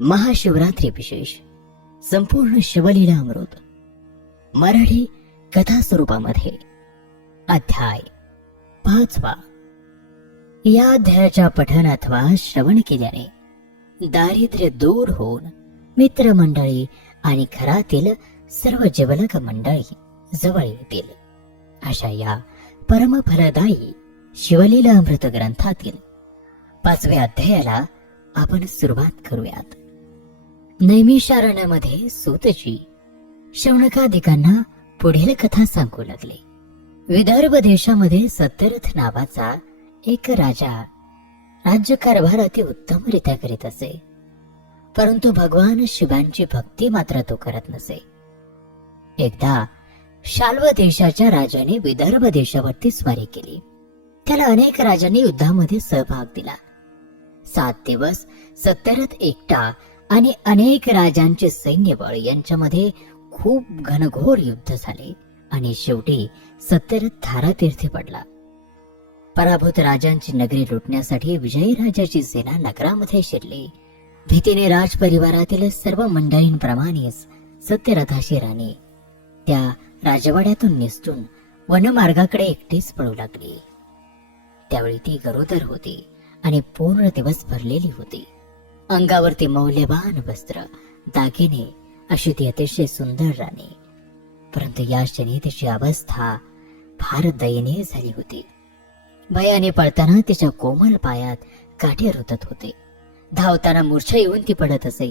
महाशिवरात्री विशेष संपूर्ण शिवलीला अमृत मराठी कथा स्वरूपामध्ये अध्याय 5. या अध्यायाच्या पठण अथवा श्रवण केल्याने दारिद्र्य दूर होऊन मित्रमंडळी आणि घरातील सर्व जीवलक मंडळी जवळ येतील अशा या परमफलदायी शिवलीला अमृत ग्रंथातील 5व्या अध्यायाला आपण सुरुवात करूयात. नैमिषारण्यामध्ये सूतजी शौनकादिकांना पुढील कथा सांगू लागले. विदर्भ देशामध्ये सत्यरथ नावाचा एक राजा राज्यकारभार अति उत्तमरित्या करीत असे, परंतु भगवान शिवांची भक्ती मात्र तो करत नसे. एकदा शाल्व देशाच्या राजाने विदर्भ देशावरती स्वारी केली. त्याला अनेक राजांनी युद्धामध्ये सहभाग दिला. 7 दिवस सत्यरथ एकटा आणि अनेक राजांचे सैन्यबळ यांच्यामध्ये खूप घनघोर युद्ध झाले आणि शेवटी सत्यरथ धारातीर्थी पडला. पराभूत राजांची नगरी लुटण्यासाठी विजयी राजाची सेना नगरामध्ये शिरली. भीतीने राजपरिवारातील सर्व मंडळींप्रमाणेच सत्यरथाची राणी त्या राजवाड्यातून निसटून वनमार्गाकडे एकटीच पळू लागली. त्यावेळी ती गरोदर होती आणि पूर्ण दिवस भरलेली होती. अंगावरती मौल्यवान वस्त्र, दागिने अशी ती अतिशय सुंदर राणी. परंतु या क्षणी तिची अवस्था फार दयनीय झाली होती. भयाने पळताना तिच्या कोमल पायात काटे रुतत होते. धावताना मूर्छा येऊन ती पडत असे.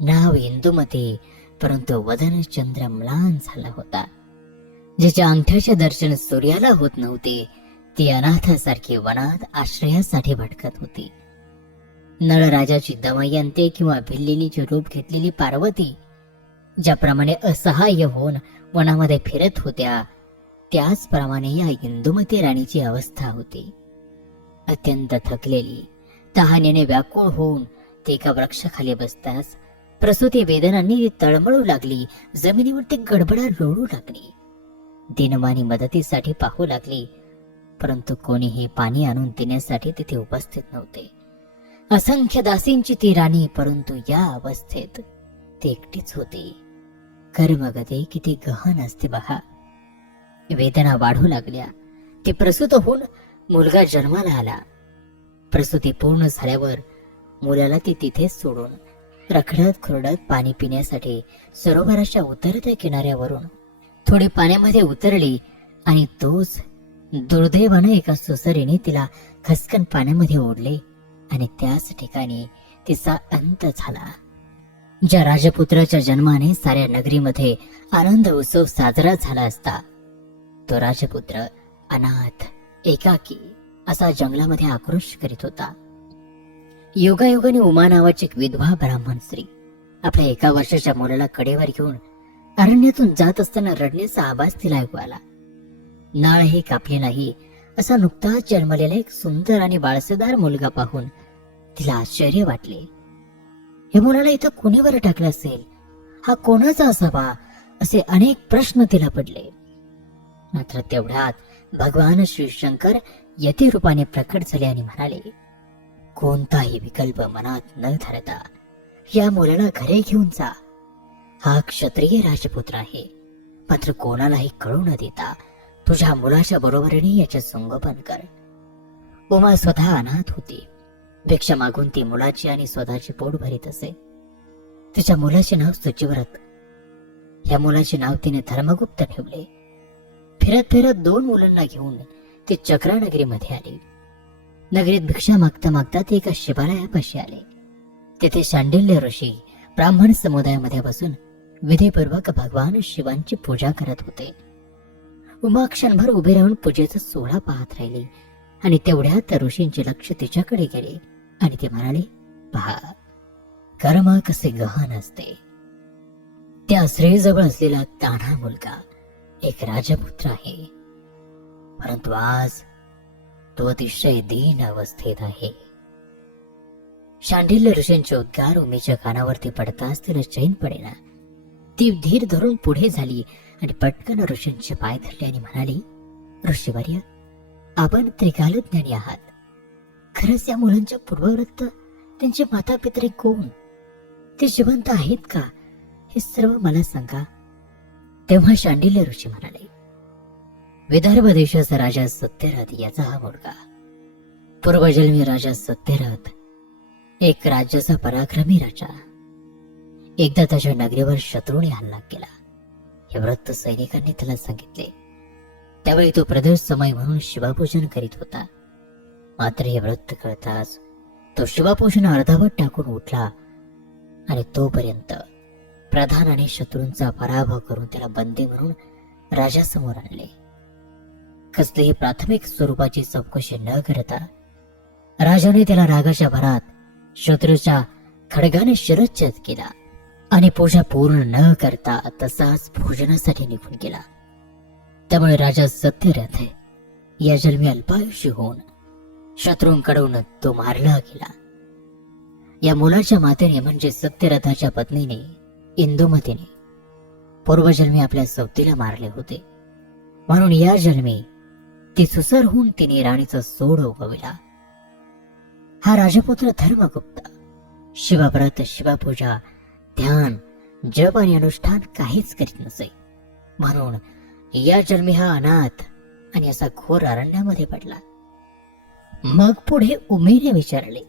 नाव इंदुमती, परंतु वदन चंद्र म्लान झाला होता. जिच्या अंगठ्याचे दर्शन सूर्याला होत नव्हते ती अनाथासारखी वनात आश्रयासाठी भटकत होती. नळराजाची दमयंती किंवा भिल्लिनीचे रूप घेतलेली पार्वती ज्याप्रमाणे असहाय्य होऊन वनामध्ये फिरत होत्या, त्याचप्रमाणे या इंदुमती राणीची अवस्था होती. अत्यंत थकलेली, तहानेने व्याकुळ होऊन ती एका वृक्षाखाली बसताच प्रसूती वेदनांनी तळमळू लागली. जमिनीवरती गडबडा लोळू लागली. दिनमानी मदतीसाठी पाहू लागली, परंतु कोणीही पाणी आणून देण्यासाठी तिथे उपस्थित नव्हते. असंख्य दासींची ती राणी, परंतु या अवस्थेत ती एकटीच होती. कर्मगती किती गहन असते पहा. वेदना वाढू लागल्या. ती प्रसूत होऊन मुलगा जन्माला आला. प्रसूती पूर्ण झाल्यावर मुलाला ती तिथेच सोडून रखडत खुरडत पाणी पिण्यासाठी सरोवराच्या उतरत्या किनाऱ्यावरून थोडी पाण्यामध्ये उतरली आणि तोच दुर्दैवाने एका सुसरीने तिला खसकन पाण्यामध्ये ओढले आणि त्याच ठिकाणी तिचा अंत झाला. ज्या राजपुत्राच्या जन्माने साऱ्या नगरीमध्ये आनंद उत्सव साजरा झाला असता, तो राजपुत्र अनाथ, एकाकी असा जंगलामध्ये आक्रोश करीत होता. योगायोगाने उमा नावाची एक विधवा ब्राह्मण स्त्री आपल्या 1 वर्षाच्या मुलाला कडेवर घेऊन अरण्यातून जात असताना रडण्याचा आवाज तिला ऐकू आला. नाळही कापली नाही असा नुकताच जन्मलेला एक सुंदर आणि बाळसदार मुलगा पाहून तिला आश्चर्य वाटले. हे मुलाला इथं कोणीवर टाकलं असेल? हा कोणाचा असावा? असे अनेक प्रश्न तिला पडले. मात्र तेवढ्यात भगवान श्री शंकर यती रूपाने प्रकट झाले आणि म्हणाले, कोणताही विकल्प मनात न धरता या मुलाला घरी घेऊन जा. हा क्षत्रिय राजपुत्र आहे, मात्र कोणालाही कळू न देता तुझ्या मुलाच्या बरोबरीने याचे संगोपन कर. उमा स्वतः अनाथ होती. भिक्षा मागून ती मुलाची आणि स्वतःची पोट भरीत असे. तिच्या मुलाचे नाव सुचिव्रत. या मुलाचे नाव तिने धर्मगुप्त ठेवले. फिरत फिरत 2 मुलांना घेऊन ते चक्रा नगरीमध्ये आले. नगरीत भिक्षा मागता मागता ते एका शिवालयापाशी आले. तेथे शांडिल्य ऋषी ब्राह्मण समुदायामध्ये बसून विधीपूर्वक भगवान शिवांची पूजा करत होते. उमा क्षणभर उभे राहून पूजेचा सोहळा पाहत राहिली आणि तेवढ्यात ऋषींचे लक्ष तिच्याकडे गेले आणि ते म्हणाले, पहा, कर्म कसे गहन असते. त्या स्त्रीजवळ असलेला तान्हा मुलगा एक राजपुत्र आहे, परंतु आज तो अतिशय दीन अवस्थेत आहे. शांडिल्य ऋषींचे उद्गार उमेच्या कानावरती पडताच तिला चैन पडेना. ती धीर धरून पुढे झाली आणि पटकन ऋषींचे पाय धरले आणि म्हणाली, ऋषीवर्य, आपण त्रिकालज्ञानी आहात. खरंच या मुलांचे पूर्ववृत्त, त्यांचे माता पितरे कोण? ते जिवंत आहेत का हे सर्व मला सांगा. तेव्हा शांडिल्य ऋषी म्हणाले, विदर्भ देशाचा राजा सत्यरथ याचा हा मुलगा, पूर्वजन्मी राजा सत्यरथ, एक राज्याचा पराक्रमी राजा. एकदा त्याच्या नगरीवर शत्रूने हल्ला केला. हे वृत्त सैनिकांनी त्याला सांगितले. त्यावेळी तो प्रदोष समय म्हणून शिवापूजन करीत होता. मात्र हे वृत्त कळताच तो शिवापूजन अर्धावट टाकून उठला आणि तोपर्यंत प्रधानाने शत्रूंचा पराभव करून त्याला बंदी म्हणून राजासमोर आणले. कसलीही प्राथमिक स्वरूपाची चौकशी न करता राजाने त्याला रागाच्या भरात शत्रूच्या खडगाने शिरच्छेद केला आणि पूजा पूर्ण न करता तसाच भोजनासाठी निघून गेला. त्यामुळे राजा सत्यरथ या जन्मी अल्पायुषी होऊन शत्रूंकडून तो मारला गेला. या मुलाच्या मातेने म्हणजे सत्यरथाच्या पत्नीने इंदुमतीने पूर्वजन्मी आपल्या सवतीला मारले होते, म्हणून या जन्मी ती सुसर होऊन तिने राणीचा सोड उगविला. हा राजपुत्र धर्मगुप्त शिवव्रत, शिवपूजा, ध्यान, जप आणि अनुष्ठान काहीच करीत नसे, म्हणून या जन्मी हा अनाथ आणि असा घोर अरण्यामध्ये पडला. मग पुढे उमेने विचारले,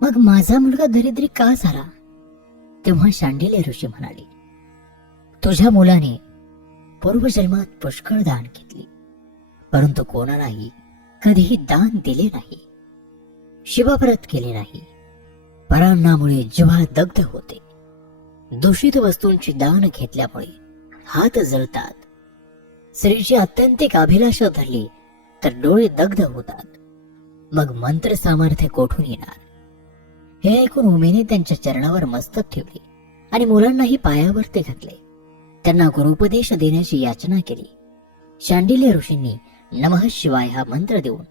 मग माझा मुलगा दरिद्री का झाला? तेव्हा शांडिल्य ऋषी म्हणाले, तुझ्या मुलाने पूर्वजन्मात पुष्कळ दान घेतले, परंतु कोणालाही कधीही दान दिले नाही, शिवव्रत केले नाही. परान्नामुळे जिव्हा दग्ध होते. दूषित वस्तूंची दान घेतल्यामुळे हात जळतात. स्त्रीची अत्यंतिक अभिलाषा धरली तर डोळे दग्ध होतात. मग मंत्र सामर्थ्य कोठून येणार? हे ऐकून उमेने त्यांच्या चरणावर मस्तक ठेवले आणि मुलांनाही पायावरती घातले. त्यांना गुरुपदेश देण्याची याचना केली. शांडिल्य ऋषींनी नमः शिवाय हा मंत्र देऊन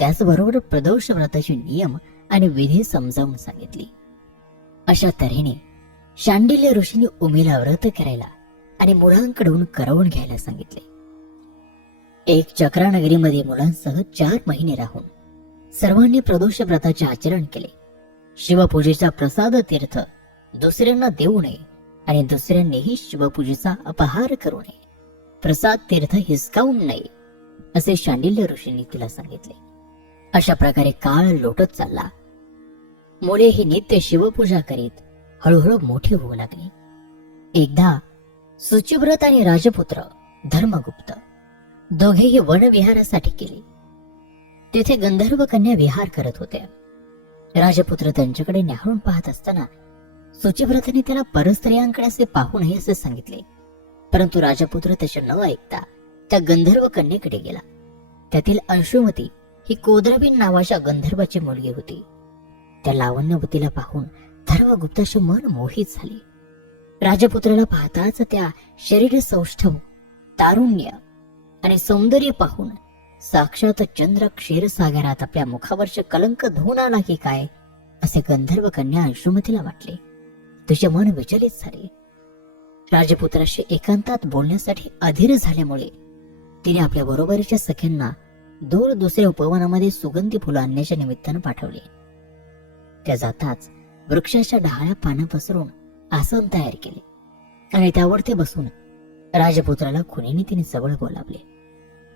त्याचबरोबर प्रदोष व्रताचे नियम आणि विधी समजावून सांगितली. अशा तऱ्हेने शांडिल्य ऋषींनी उमेला व्रत करायला आणि मुलांकडून करवून घ्यायला सांगितले. एक चक्रानगरीमध्ये मुलांसह 4 महिने राहून सर्वांनी प्रदोष व्रताचे आचरण केले. शिवपूजेचा प्रसाद तीर्थ दुसऱ्यांना देऊ नये आणि दुसऱ्यांनीही शिवपूजेचा अपहार करू नये, प्रसाद तीर्थ हिसकावून नये असे शांडिल्य ऋषींनी तिला सांगितले. अशा प्रकारे काळ लोटत चालला. मुले ही नित्य शिवपूजा करीत हळूहळू मोठी होऊ लागली. एकदा सुचिव्रत आणि राजपुत्र धर्मगुप्त दोघेही वनविहारासाठी गेले. तेथे गंधर्व कन्या विहार करत होत्या. राजपुत्र त्यांच्याकडे न्याहाळून पाहत असताना सुचिव्रताने त्याला परस्त्रियांकडे असे पाहू नये असे सांगितले, परंतु राजपुत्र तसे न ऐकता त्या गंधर्व कन्येकडे गेला. त्यातील अंशुमती ही कोद्रबीन नावाच्या गंधर्वाची मुलगी होती. त्या लावण्यवतीला पाहून धर्मगुप्ताचे मन मोहित झाले. राजपुत्राला पाहताच त्या शरीर सौष्ठव, तारुण्य आणि सौंदर्य पाहून साक्षात चंद्र क्षीरसागरात आपल्या मुखावरचे कलंक धुवून आला की काय असे गंधर्व कन्या अंशुमतीला वाटले. तिचे मन विचलित झाले. राजपुत्राशी एकांतात बोलण्यासाठी अधीर झाल्यामुळे तिने आपल्या बरोबरीच्या सख्यांना दूर दुसऱ्या उपवनामध्ये सुगंधी फुलं आणण्याच्या निमित्तानं पाठवले. त्या जाताच वृक्षाच्या डहाळ्या पानं पसरून आसन तयार केले आणि त्यावर ते बसून राजपुत्राला खुनीने तिने जवळ बोलावले.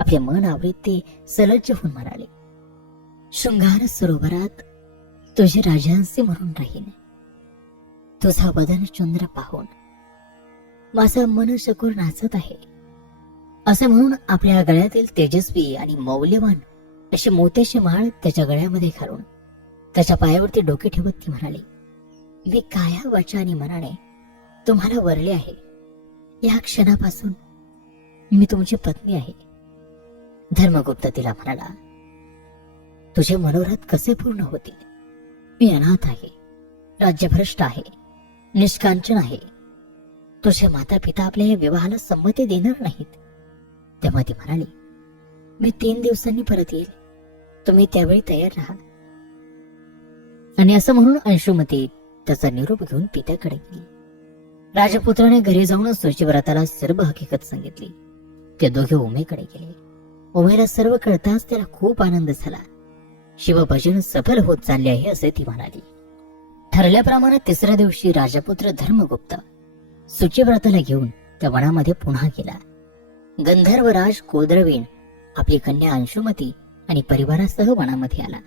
आपले मन आवरीत ते सलज्ज होऊन म्हणाले, शृंगार सरोवरात तुझे राजहंसी म्हणून राहीन. तुझा बदन चंद्र पाहून माझा मन शकूर नाचत आहे असे म्हणून आपल्या गळ्यातील तेजस्वी आणि मौल्यवान अशी मोत्याची माळ त्याच्या गळ्यामध्ये घालून त्याच्या पायावरती डोके ठेवत ती म्हणाली, मी काया वाचा आणि मनाने तुम्हाला वरले आहे. या क्षणापासून मी तुमची पत्नी आहे. धर्मगुप्त तिला म्हणाला, तुझे मनोरथ कसे पूर्ण होतील? मी अनाथ आहे, राज्यभ्रष्ट आहे, निष्कांचन आहे. तुझे माता पिता आपल्या या विवाहाला संमती देणार नाहीत. तेव्हा ती म्हणाली, मी 3 दिवसांनी परत येईल, तुम्ही त्यावेळी तयार राहा. आणि असं म्हणून अंशुमती त्याचा निरोप घेऊन पित्याकडे गेली. राजपुत्राने घरी जाऊन सुचिव्रताला सर्व हकीकत सांगितली. ते दोघे उमेकडे गेले. उमेला सर्व कळताच त्याला खूप आनंद झाला. शिवभजन सफल होत चालले आहे असे ती म्हणाली. ठरल्याप्रमाणे तिसऱ्या दिवशी राजपुत्र धर्मगुप्त शुचिव्रताला घेऊन त्या वनामध्ये पुन्हा गेला. गंधर्वराज कोद्रवीण आपली कन्या अंशुमती आणि परिवारासह वनामध्ये आला.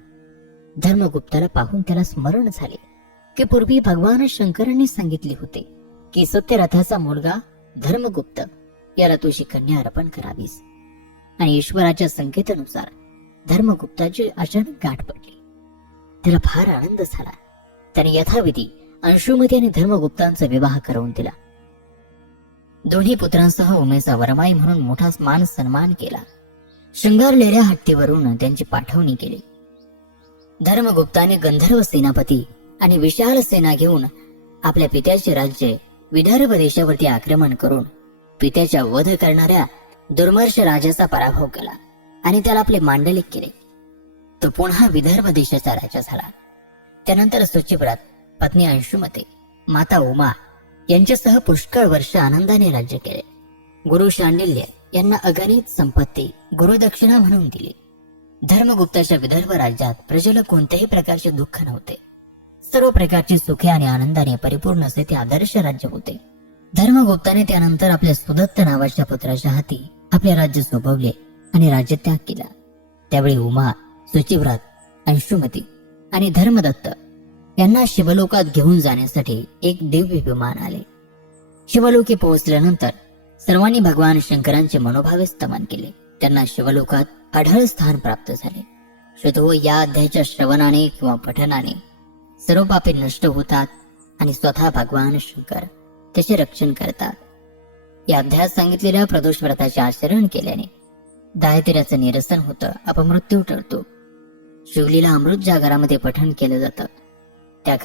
धर्मगुप्ताला पाहून त्याला स्मरण झाले की पूर्वी भगवान शंकरांनी सांगितले होते की सत्यरथाचा मुलगा धर्मगुप्त याला तुझी कन्या अर्पण करावीस. आणि ईश्वराच्या संकेतानुसार धर्मगुप्ताची अचानक गाठ पडली. त्याला फार आनंद झाला. त्याने यथाविधी अंशुमती आणि धर्मगुप्तांचा विवाह करून दिला. दोन्ही पुत्रांसह उमेचा वरमाई म्हणून मोठा मान सन्मान केला. शृंगारलेल्या हत्तीवरून त्यांची पाठवणी केली. धर्मगुप्ताने गंधर्व सेनापती आणि विशाल सेना घेऊन आपल्या पित्याचे राज्य विदर्भ देशावरती आक्रमण करून पित्याच्या वध करणाऱ्या दुर्मर्ष राजाचा पराभव केला आणि त्याला आपले मांडलिक केले. तो पुन्हा विदर्भ देशाचा राजा झाला. त्यानंतर शुचिव्रत, पत्नी अंशुमती, माता उमा यांच्यासह पुष्कळ वर्ष आनंदाने राज्य केले. गुरु शांडिल्य यांना अगणित संपत्ती गुरुदक्षिणा म्हणून दिली. धर्मगुप्ताच्या विदर्भ राज्यात प्रजेला कोणत्याही प्रकारचे दुःख नव्हते. सर्व प्रकारची सुखे आणि आनंदाने परिपूर्ण असे ते आदर्श राज्य होते. धर्मगुप्ताने त्यानंतर आपल्या सुदत्त नावाच्या पुत्राच्या हाती आपले राज्य सोपवले आणि राज्यत्याग केला. त्यावेळी उमा, शुचिव्रत, अंशुमती आणि धर्मदत्त यांना शिवलोकात घेऊन जाण्यासाठी एक दिव्य विमान आले. शिवलोकी पोहोचल्यानंतर सर्वांनी भगवान शंकरांचे मनोभावे स्तमन केले. त्यांना शिवलोकात अढळ स्थान प्राप्त झाले. श्रोतो, या अध्यायाच्या श्रवणाने किंवा पठनाने सर्व पापे नष्ट होतात आणि स्वतः भगवान शंकर त्याचे रक्षण करतात. या अध्यायात सांगितलेल्या प्रदोष व्रताचे आचरण केल्याने दारिद्र्याचं निरसन होतं, अपमृत्यू टळतो. शिवलीला अमृत ज्या घरामध्ये पठण केलं जातं त्या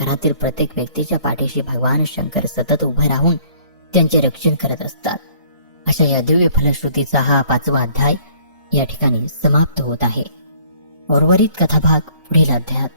घरातील प्रत्येक व्यक्तीच्या पाठीशी भगवान शंकर सतत उभे राहून त्यांचे रक्षण करत असतात. अशा या दिव्य फलश्रुतीचा हा 5वा अध्याय या ठिकाणी समाप्त होत आहे. उर्वरित कथाभाग पुढील अध्यायात